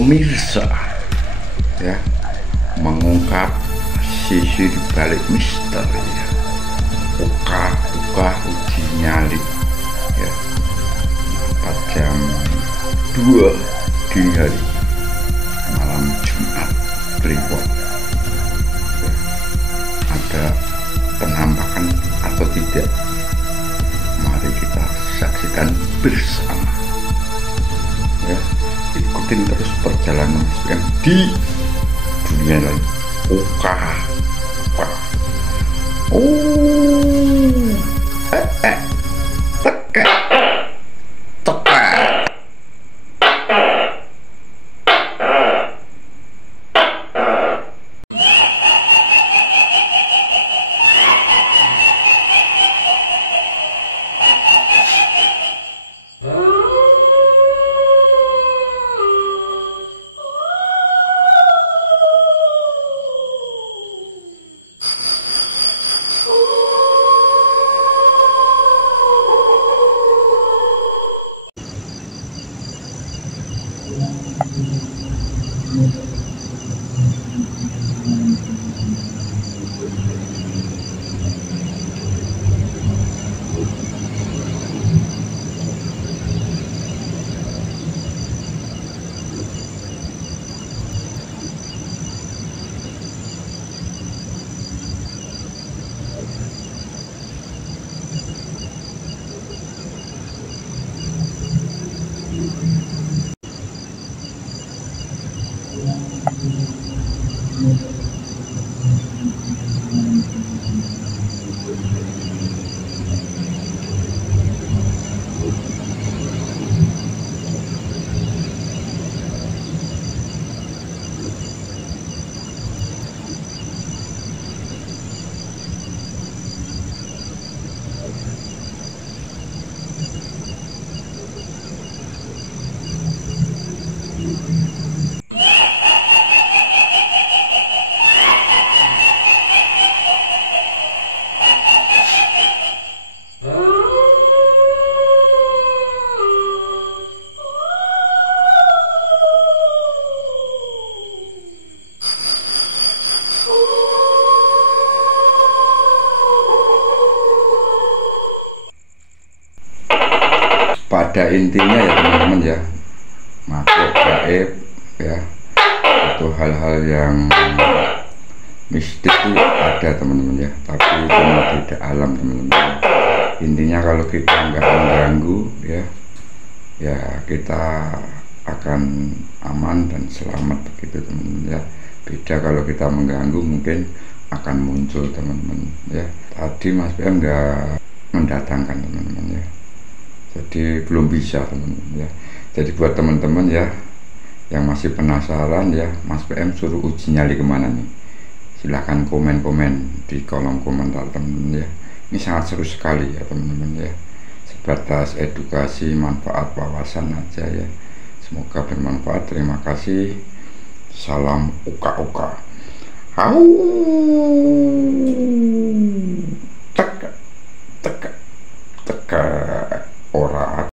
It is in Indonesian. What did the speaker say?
pemirsa ya, mengungkap sisi di balik misteri ya. Uka uji nyali ya, 4 jam 2 dini hari malam Jumat Kliwon ya. Ada penampakan atau tidak? Mari kita saksikan bersama ya. Ikutin terus perjalanan yang di dunia lain. Uka. Teka. Pada intinya ya teman-teman ya, makhluk gaib ya, atau hal-hal yang mistis itu ada teman-teman ya, tapi cuma beda alam teman-teman. Intinya kalau kita nggak mengganggu ya, ya kita akan aman dan selamat begitu teman-teman ya. Beda kalau kita mengganggu, mungkin akan muncul teman-teman ya. Tadi Mas BM nggak mendatangkan teman-teman ya, jadi belum bisa teman-teman ya. Jadi buat teman-teman ya yang masih penasaran ya, Mas PM suruh uji nyali kemana nih, silahkan komen-komen di kolom komentar teman-teman ya. Ini sangat seru sekali ya teman-teman ya, sebatas edukasi manfaat wawasan aja ya. Semoga bermanfaat. Terima kasih. Salam uka. Au.